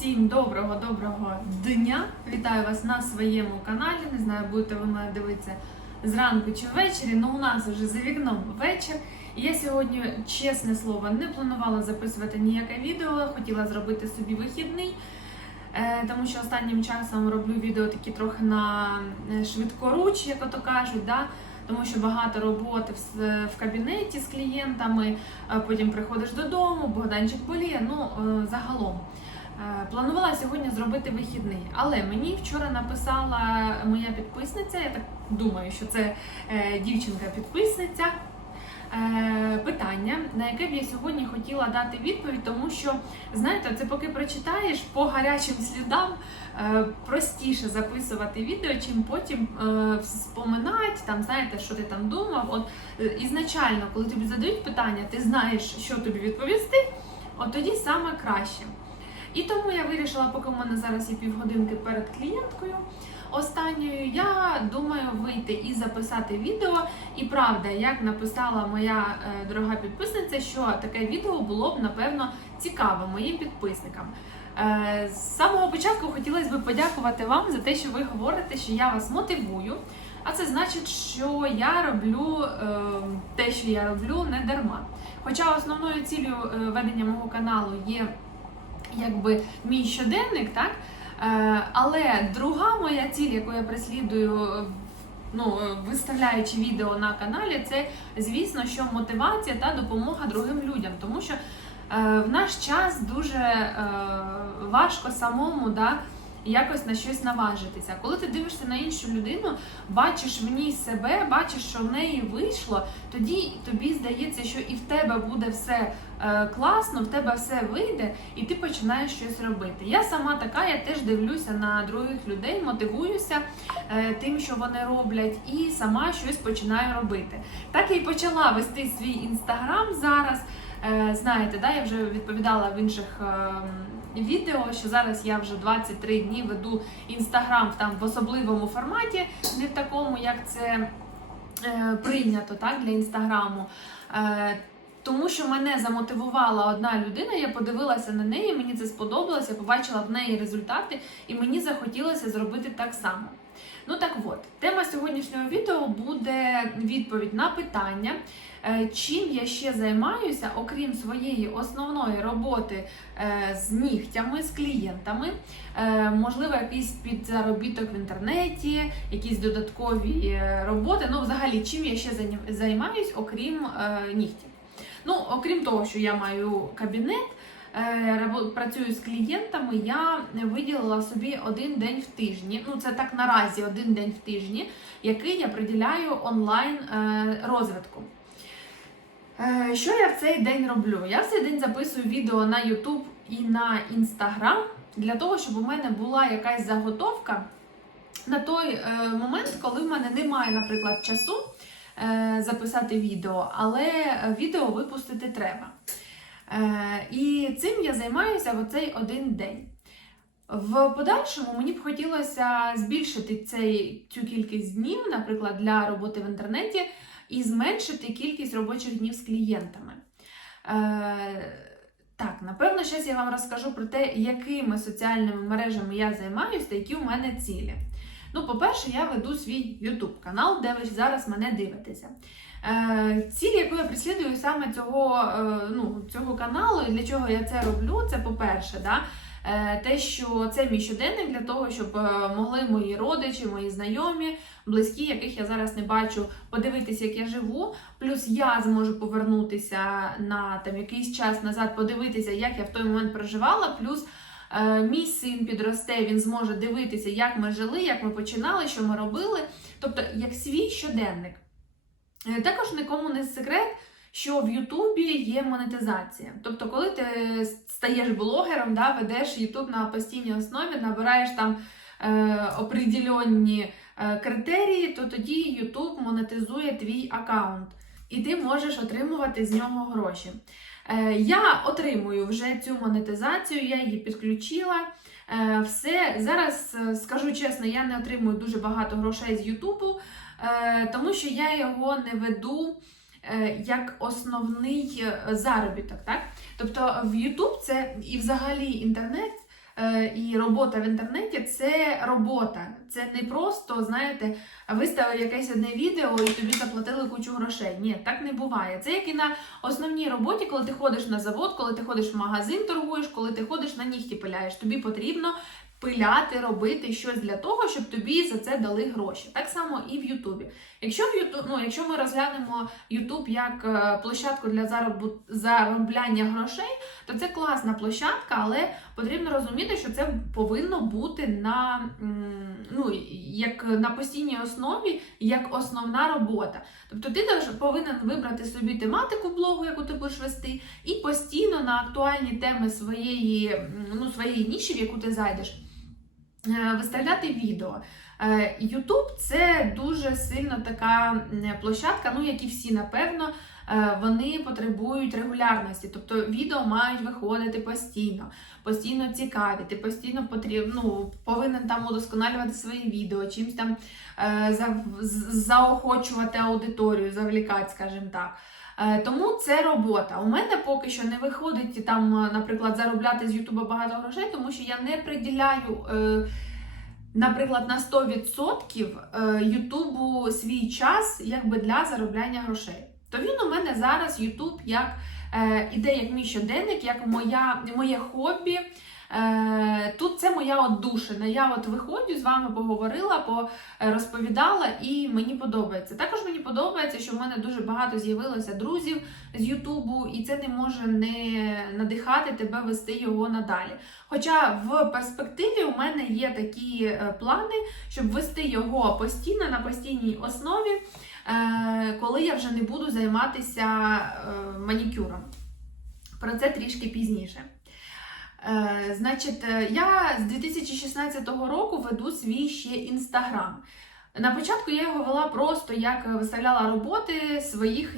Всім доброго-доброго дня! Вітаю вас на своєму каналі. Не знаю, будете ви мене дивитися зранку чи ввечері, але у нас вже за вікном вечір. І я сьогодні, чесне слово, не планувала записувати ніяке відео, хотіла зробити собі вихідний, е, тому що останнім часом роблю відео такі трохи на е, швидкоруч, як ото кажуть. Да? Тому що багато роботи в, кабінеті з клієнтами, потім приходиш додому, Богданчик боліє, ну е, загалом. Е, Планувала сьогодні зробити вихідний, але мені вчора написала моя підписниця, я так думаю, що це е, дівчинка-підписниця. е, Питання, на яке б я сьогодні хотіла дати відповідь, тому що знаєте, це поки прочитаєш по гарячим слідам простіше записувати відео, чим потім споминати, там знаєте, що ти там думав. От ізначально, коли тобі задають питання, ти знаєш, що тобі відповісти, от тоді саме краще. І тому я вирішила, поки в мене зараз є півгодинки перед клієнткою останньою, я думаю вийти і записати відео. І правда, як написала моя е, дорога підписниця, що таке відео було б напевно цікаво моїм підписникам. Е, з самого початку хотілося б подякувати вам за те, що ви говорите, що я вас мотивую. А це значить, що я роблю е, те, що я роблю, не дарма. Хоча основною цілею ведення мого каналу є якби мій щоденник, так? Е, але друга моя ціль, яку я преслідую, ну, виставляючи відео на каналі, це, звісно, що мотивація та допомога другим людям. Тому що е, в наш час дуже е, важко самому да, якось на щось наважитися. Коли ти дивишся на іншу людину, бачиш в ній себе, бачиш, що в неї вийшло, тоді тобі здається, що і в тебе буде все е, класно, в тебе все вийде, і ти починаєш щось робити. Я сама така, я теж дивлюся на других людей, мотивуюся е, тим, що вони роблять, і сама щось починаю робити. Так я і почала вести свій інстаграм зараз. Е, Знаєте, да, я вже відповідала в інших ем, відео, що зараз я вже 23 дні веду інстаграм там в особливому форматі, не в такому, як це е, прийнято так, для інстаграму. Е, тому що мене замотивувала одна людина, я подивилася на неї, мені це сподобалося, побачила в неї результати, і мені захотілося зробити так само. Ну так от, тема сьогоднішнього відео буде відповідь на питання, е, чим я ще займаюся, окрім своєї основної роботи е, з нігтями, з клієнтами, Е, можливо, якийсь підзаробіток в інтернеті, якісь додаткові роботи. Ну, взагалі, чим я ще займаюсь, окрім нігтів. Ну, окрім того, що я маю кабінет, працюю з клієнтами, я виділила собі один день в тижні. Ну, це так наразі один день в тижні, який я приділяю онлайн е, розвитку. Е, Що я в цей день роблю? Я в цей день записую відео на YouTube і на Instagram для того, щоб у мене була якась заготовка на той е, момент, коли в мене немає, наприклад, часу е, записати відео, але е, відео випустити треба. Е, і цим я займаюся в оцей один день. В подальшому мені б хотілося збільшити цей, цю кількість днів, наприклад, для роботи в інтернеті, і зменшити кількість робочих днів з клієнтами. Е, так, напевно, зараз я вам розкажу про те, якими соціальними мережами я займаюся та які у мене цілі. Ну, по-перше, я веду свій YouTube канал, де ви зараз мене дивитеся. Е, ціль, яку я преслідую саме цього, е, ну, цього каналу, і для чого я це роблю, це по-перше, да, е, те, що це мій щоденник для того, щоб могли мої родичі, мої знайомі, близькі, яких я зараз не бачу, подивитися, як я живу. Плюс я зможу повернутися на там якийсь час назад, подивитися, як я в той момент проживала. Плюс мій син підросте, він зможе дивитися, як ми жили, як ми починали, що ми робили. Тобто, як свій щоденник. Е, Також нікому не секрет, що в Ютубі є монетизація. Тобто, коли ти стаєш блогером, да, ведеш Ютуб на постійній основі, набираєш там е, определенні е, критерії, то тоді Ютуб монетизує твій аккаунт, і ти можеш отримувати з нього гроші. Е, я отримую вже цю монетизацію, я її підключила. Е, все зараз е, скажу чесно, я не отримую дуже багато грошей з Ютубу, е, тому що я його не веду е, як основний е, заробіток. Так? Тобто в YouTube це і взагалі інтернет е, і робота в інтернеті це робота. Це не просто, знаєте, виставив якесь одне відео і тобі заплатили кучу грошей. Ні, так не буває. Це як і на основній роботі, коли ти ходиш на завод, коли ти ходиш в магазин, торгуєш, коли ти ходиш на нігті пиляєш. Тобі потрібно пиляти, робити щось для того, щоб тобі за це дали гроші. Так само і в Ютубі. Якщо в Ютуб, ну, якщо ми розглянемо Ютуб як е, площадку для заробу- заробляння грошей, то це класна площадка, але потрібно розуміти, що це повинно бути на, ну, як на постійній основі, як основна робота. Тобто ти повинен вибрати собі тематику блогу, яку ти будеш вести, і постійно на актуальні теми своєї, ну, своєї ніші, в яку ти зайдеш, виставляти відео. Е, YouTube це дуже сильно така площадка, ну як і всі, напевно, е, вони потребують регулярності. Тобто відео мають виходити постійно, постійно цікаві. Ти постійно потріб, ну, повинен там удосконалювати свої відео, чимось там е, заохочувати аудиторію, завлікати, скажімо так. Е, Тому це робота. У мене поки що не виходить там, е, наприклад, заробляти з Ютуба багато грошей, тому що я не приділяю. Е, Наприклад, на 100% е, Ютубу свій час якби для заробляння грошей. То він у мене зараз Ютуб як іде як мій щоденник, як моя, моє хобі. Е, тут це моя отдушина. Я от виходжу з вами поговорила, по, е, розповідала, і мені подобається. Також мені подобається, що в мене дуже багато з'явилося друзів з Ютубу, і це не може не надихати тебе вести його надалі. Хоча в перспективі у мене є такі е, плани, щоб вести його постійно на постійній основі, коли я вже не буду займатися манікюром. Про це трішки пізніше. Е, Значить, е, я з 2016 року веду свій ще інстаграм. На початку я його вела просто як виставляла роботи своїх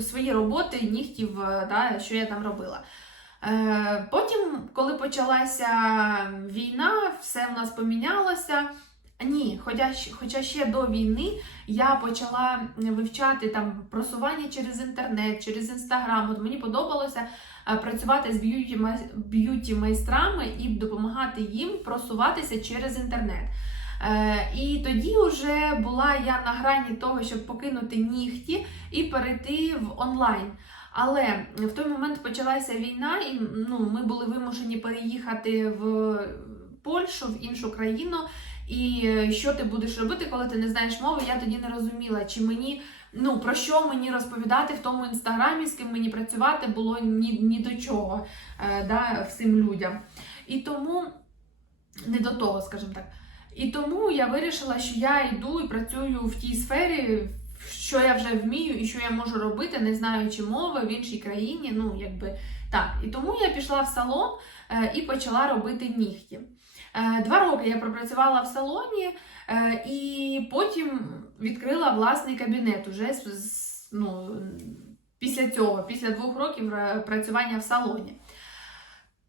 свої роботи, нігтів, е, да, що я там робила. Е, Потім, коли почалася війна, все в нас помінялося. Ні, хоча, хоча ще до війни я почала вивчати там просування через інтернет, через інстаграм. От мені подобалося працювати з б'юті майстрами і допомагати їм просуватися через інтернет. Е, і тоді вже була я на грані того, щоб покинути нігті і перейти в онлайн. Але в той момент почалася війна, і ну, ми були вимушені переїхати в Польщу, в іншу країну. І е, що ти будеш робити, коли ти не знаєш мови? Я тоді не розуміла, чи мені ну про що мені розповідати в тому інстаграмі, з ким мені працювати було ні, ні до чого е, да, всім людям. І тому не до того, скажімо так. І тому я вирішила, що я йду і працюю в тій сфері, що я вже вмію і що я можу робити, не знаючи мови в іншій країні. Ну, якби так. І тому я пішла в салон е, і почала робити нігті. Е, Два роки я пропрацювала в салоні е, і потім відкрила власний кабінет уже ну, після цього, після двох років працювання в салоні.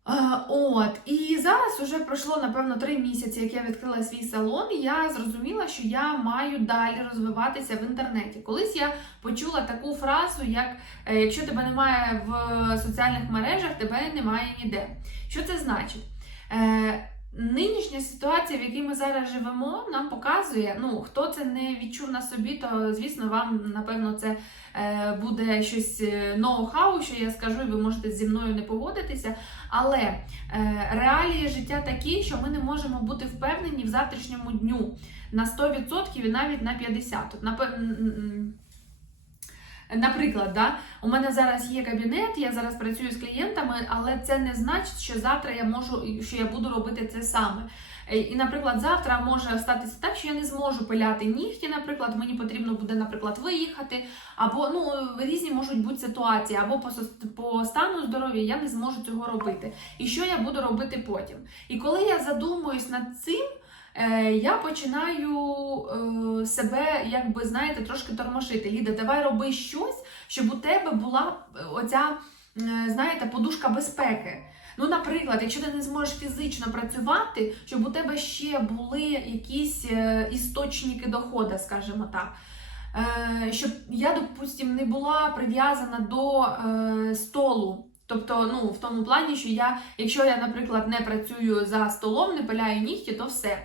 Е, От, і зараз вже пройшло напевно три місяці, як я відкрила свій салон, і я зрозуміла, що я маю далі розвиватися в інтернеті. Колись я почула таку фразу, як якщо тебе немає в соціальних мережах, тебе немає ніде. Що це значить? Нинішня ситуація, в якій ми зараз живемо, нам показує, ну хто це не відчув на собі, то звісно вам напевно це е, буде щось е, ноу-хау, що я скажу, і ви можете зі мною не погодитися. Але е, реалії життя такі, що ми не можемо бути впевнені в завтрашньому дню на 100% і навіть на 50%. Наприклад, да, у мене зараз є кабінет, я зараз працюю з клієнтами, але це не значить, що завтра я можу, що я буду робити це саме. Е, І, наприклад, завтра може статися так, що я не зможу пиляти нігті. Наприклад, мені потрібно буде, наприклад, виїхати, або ну різні можуть бути ситуації, або по, по стану здоров'я я не зможу цього робити. І що я буду робити потім? І коли я задумуюсь над цим. Е, Я починаю е, себе, якби знаєте, трошки тормошити. Ліда, давай роби щось, щоб у тебе була е, оця, знаєте, подушка безпеки. Ну, наприклад, якщо ти не зможеш фізично працювати, щоб у тебе ще були якісь істочники доходу, скажімо так. Щоб я, допустим, не була прив'язана до столу Тобто, ну, в тому плані, що я, якщо я, наприклад, не працюю за столом, не пиляю нігті, то все.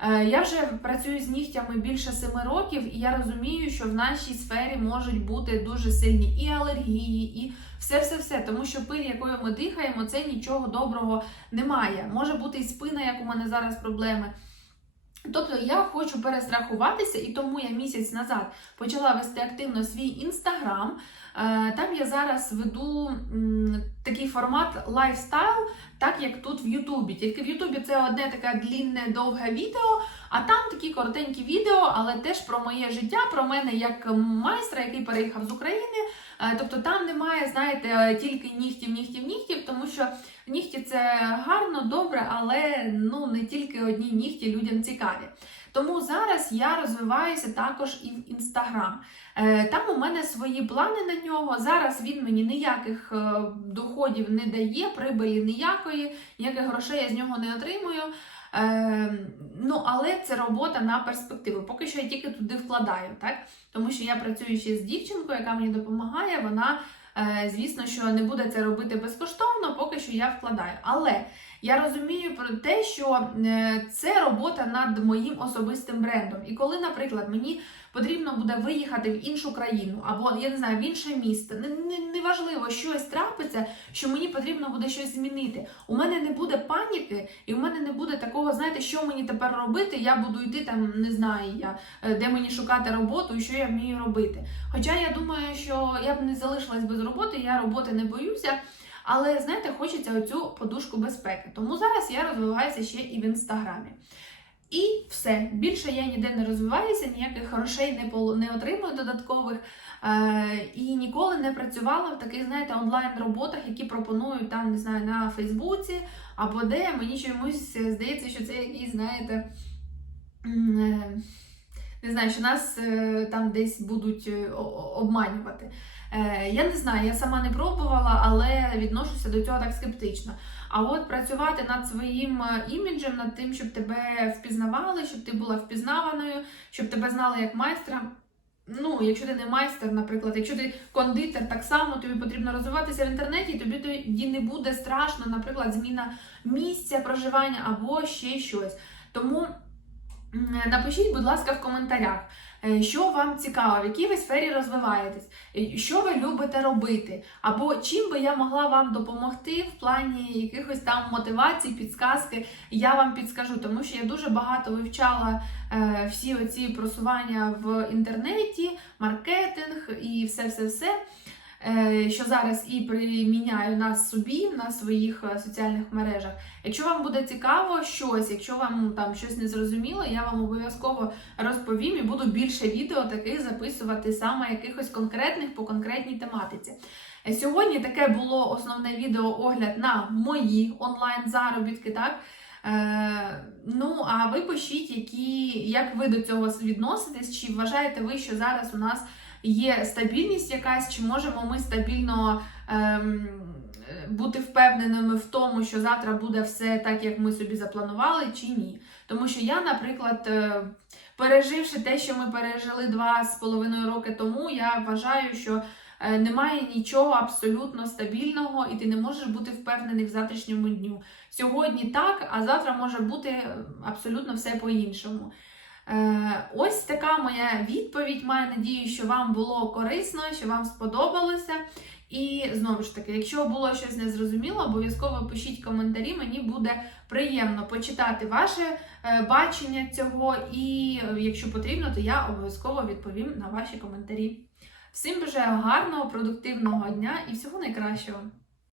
Е, Я вже працюю з нігтями більше семи років, і я розумію, що в нашій сфері можуть бути дуже сильні і алергії, і все-все-все. Тому що пиль, якою ми дихаємо, це нічого доброго немає. Може бути і спина, як у мене зараз проблеми. Тобто я хочу перестрахуватися, і тому я місяць назад почала вести активно свій інстаграм. Е, Там я зараз веду такий формат лайфстайл, так як тут в Ютубі. Тільки в Ютубі це одне таке длінне, довге відео, а там такі коротенькі відео, але теж про моє життя, про мене як майстра, який переїхав з України. Е, Тобто там немає, знаєте, тільки нігтів, нігтів, нігтів, тому що нігті це гарно, добре, але ну не тільки одні нігті людям цікаві. Тому зараз я розвиваюся також і в інстаграм. Е, Там у мене свої плани на нього. Зараз він мені ніяких е, доходів не дає, прибилі ніякої, ніяких грошей я з нього не отримую. Е, ну, але це робота на перспективу. Поки що я тільки туди вкладаю, так? Тому що я працюю ще з дівчинкою, яка мені допомагає. Вона, звісно, що не буде це робити безкоштовно, поки що я вкладаю. Але я розумію про те, що е, це робота над моїм особистим брендом. І коли, наприклад, мені потрібно буде виїхати в іншу країну або я не знаю, в інше місто, не, не, неважливо, щось трапиться, що мені потрібно буде щось змінити. У мене не буде паніки, і у мене не буде такого, знаєте, що мені тепер робити. Я буду йти там, не знаю я, е, де мені шукати роботу і що я вмію робити. Хоча я думаю, що я б не залишилась без роботи, я роботи не боюся. Але знаєте, хочеться оцю подушку безпеки. Тому зараз я розвиваюся ще і в інстаграмі. І все. Більше я ніде не розвиваюся, ніяких грошей не полу- не отримую додаткових. Е, і ніколи не працювала в таких, знаєте, онлайн-роботах, які пропонують там, не знаю, на Фейсбуці або де. Мені чомусь здається, що це якісь, знаєте. е, Не знаю, що нас е, там десь будуть е, обманювати. Е, Я не знаю, я сама не пробувала, але відношуся до цього так скептично. А от працювати над своїм е, іміджем, над тим, щоб тебе впізнавали, щоб ти була впізнаваною, щоб тебе знали як майстра. Ну, якщо ти не майстер, наприклад, якщо ти кондитер, так само тобі потрібно розвиватися в інтернеті, тобі тоді не буде страшно, наприклад, зміна місця проживання або ще щось. Тому напишіть, будь ласка, в коментарях, е, що вам цікаво, в якій ви сфері розвиваєтесь, що ви любите робити, або чим би я могла вам допомогти в плані якихось там мотивацій, підсказки. Я вам підскажу, тому що я дуже багато вивчала е, всі оці просування в інтернеті, маркетинг і все-все-все. Е, Що зараз і приміняю на собі, на своїх е, соціальних мережах. Якщо вам буде цікаво щось, якщо вам там щось не зрозуміло, я вам обов'язково розповім і буду більше відео таких записувати саме якихось конкретних по конкретній тематиці. Е, Сьогодні таке було основне відео огляд на мої онлайн заробітки, так? Е, ну, а ви пишіть, які, як ви до цього відноситесь, чи вважаєте ви, що зараз у нас є стабільність якась, чи можемо ми стабільно ем, бути впевненими в тому, що завтра буде все так, як ми собі запланували, чи ні. Тому що я, наприклад, е, переживши те, що ми пережили два з половиною роки тому, я вважаю, що е, немає нічого абсолютно стабільного, і ти не можеш бути впевнений в завтрашньому дню. Сьогодні так, а завтра може бути абсолютно все по-іншому. Е, Ось така моя відповідь. Маю надію, що вам було корисно, що вам сподобалося. І знову ж таки, якщо було щось незрозуміло, обов'язково пишіть коментарі. Мені буде приємно почитати ваше е, бачення цього. І е, якщо потрібно, то я обов'язково відповім на ваші коментарі. Всім бажаю гарного, продуктивного дня і всього найкращого!